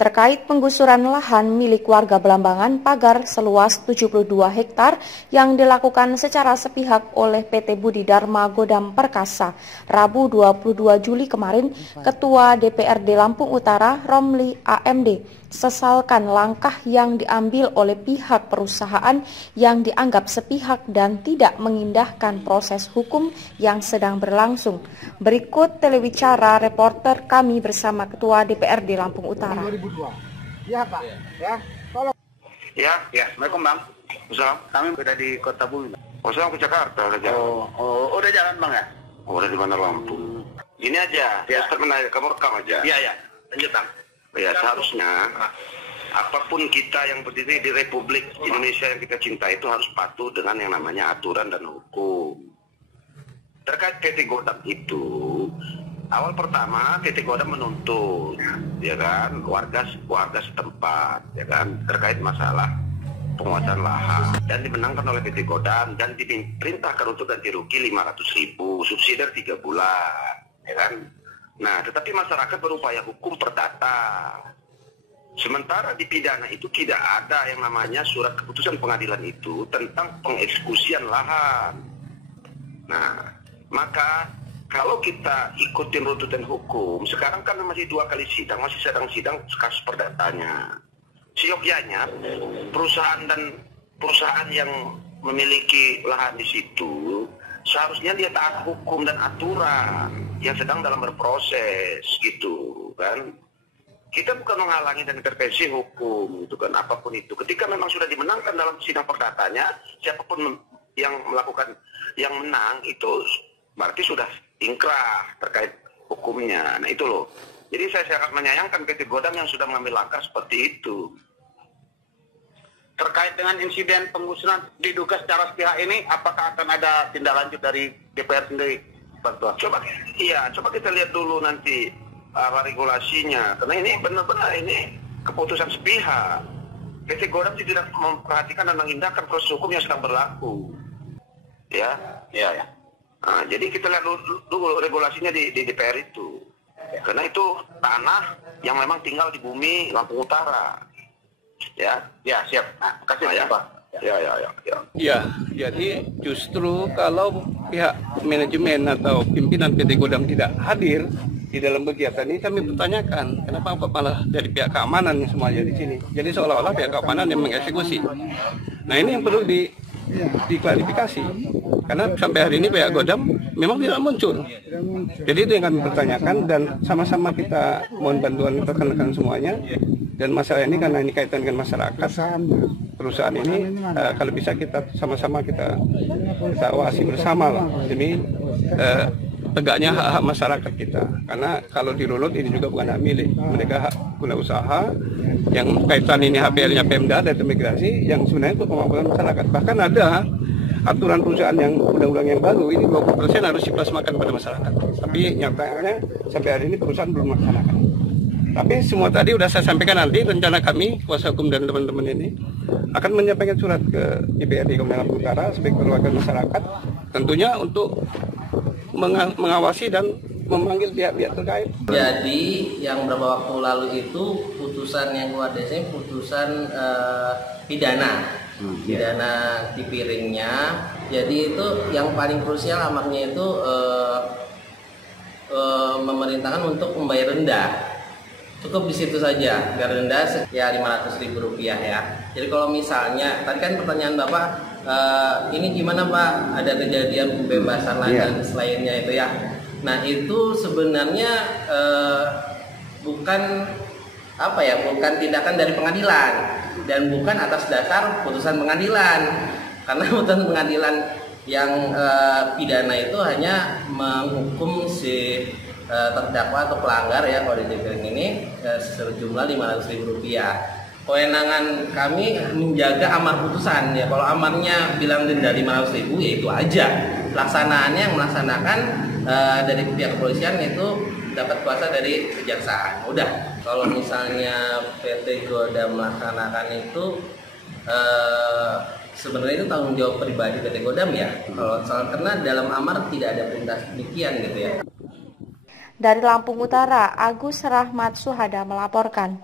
terkait penggusuran lahan milik warga Belambangan pagar seluas 72 hektar yang dilakukan secara sepihak oleh PT Budi Dharma Godam Perkasa. Rabu 22 Juli kemarin, Ketua DPRD Lampung Utara Romli AMD sesalkan langkah yang diambil oleh pihak perusahaan yang dianggap sepihak dan tidak mengindahkan proses hukum yang sedang berlangsung. Berikut telewicara reporter kami bersama Ketua DPRD Lampung Utara. 2002. Ya Pak, ya. Tolong. Ya, Assalamualaikum Bang. Assalamualaikum. Kami sudah di Kota Bumi. Oh, saya ke Jakarta, udah jalan. Udah jalan Bang ya? Oh, udah di mana Lampung. Ini aja, ya. Kamu rekam aja. Iya, lanjut Bang. Ya, seharusnya apapun kita yang berdiri di Republik Indonesia yang kita cinta itu harus patuh dengan yang namanya aturan dan hukum. Terkait PT Godam itu, awal pertama PT Godam menuntut, ya kan, warga setempat, ya kan, terkait masalah penguasaan lahan dan dimenangkan oleh PT Godam dan diperintahkan untuk ganti rugi 500.000, subsidi 3 bulan, ya kan. Nah, tetapi masyarakat berupaya hukum perdata. Sementara di pidana itu tidak ada yang namanya surat keputusan pengadilan itu tentang pengeksekusian lahan. Nah, maka kalau kita ikutin runtutan hukum, sekarang kan masih 2 kali sidang, masih sedang sidang kasus perdatanya. Seyogyanya perusahaan yang memiliki lahan di situ seharusnya dia taat hukum dan aturan yang sedang dalam berproses gitu kan. Kita bukan menghalangi dan intervensi hukum itu kan, apapun itu. Ketika memang sudah dimenangkan dalam sidang perdatanya, siapapun yang melakukan yang menang itu berarti sudah ingkrah terkait hukumnya. Nah itu loh. Jadi saya sangat menyayangkan PT Godam yang sudah mengambil langkah seperti itu. Terkait dengan insiden penggusuran diduga secara sepihak ini, apakah akan ada tindak lanjut dari DPR sendiri, Pak Ketua? Coba kita lihat dulu nanti regulasinya, karena ini benar-benar ini keputusan sepihak. PT Godam tidak memperhatikan dan mengindahkan proses hukum yang sedang berlaku. Ya. Nah, jadi kita lihat dulu regulasinya di DPR itu, karena itu tanah yang memang tinggal di bumi Lampung Utara. Ya, siap. Nah, kasih ya, Pak. Ya, jadi justru kalau pihak manajemen atau pimpinan PT Godam tidak hadir di dalam kegiatan ini, kami bertanyakan kenapa malah dari pihak keamanan semuanya di sini. Jadi seolah-olah pihak keamanan yang mengeksekusi. Nah ini yang perlu diklarifikasi, karena sampai hari ini pihak Godam memang tidak muncul. Jadi itu yang kami pertanyakan dan sama-sama kita mohon bantuan rekan-rekan semuanya. Dan masalah ini karena ini kaitan dengan masyarakat, perusahaan ini kalau bisa kita sama-sama kita awasi bersama lah demi tegaknya hak-hak masyarakat kita. Karena kalau dirunut ini juga bukan hak milik, mereka hak guna usaha yang kaitan ini HPL-nya Pemda dan imigrasi yang sebenarnya untuk kemampuan masyarakat. Bahkan ada aturan perusahaan yang undang-undang yang baru ini 20% harus diplasmakan pada masyarakat. Tapi nyatanya sampai hari ini perusahaan belum melaksanakan. Tapi semua tadi sudah saya sampaikan, nanti rencana kami, kuasa hukum dan teman-teman ini akan menyampaikan surat ke DPRD Kabupaten Lampung Utara sebagai perwakilan masyarakat, tentunya untuk mengawasi dan memanggil pihak-pihak terkait. Jadi yang beberapa waktu lalu itu putusan yang keluar dari sini putusan pidana di piringnya. Jadi itu yang paling krusial amarnya itu memerintahkan untuk membayar rendah. Cukup di situ saja, biar rendah ya Rp500.000 ya. Jadi kalau misalnya tadi kan pertanyaan Bapak, ini gimana Pak? Ada kejadian pembebasan lahan selainnya itu ya. Nah itu sebenarnya bukan tindakan dari pengadilan dan bukan atas dasar putusan pengadilan, karena putusan pengadilan yang pidana itu hanya menghukum si terdakwa atau pelanggar ya kalau di DPR ini sejumlah Rp500.000. Kewenangan kami menjaga amar putusan ya. Kalau amarnya bilang denda Rp500.000 ya itu aja. Pelaksanaannya yang melaksanakan dari pihak kepolisian itu dapat kuasa dari kejaksaan. Udah. Kalau misalnya PT Godam melaksanakan itu sebenarnya itu tanggung jawab pribadi PT Godam ya. Kalau karena dalam amar tidak ada perintah demikian gitu ya. Dari Lampung Utara, Agus Rahmat Suhada melaporkan.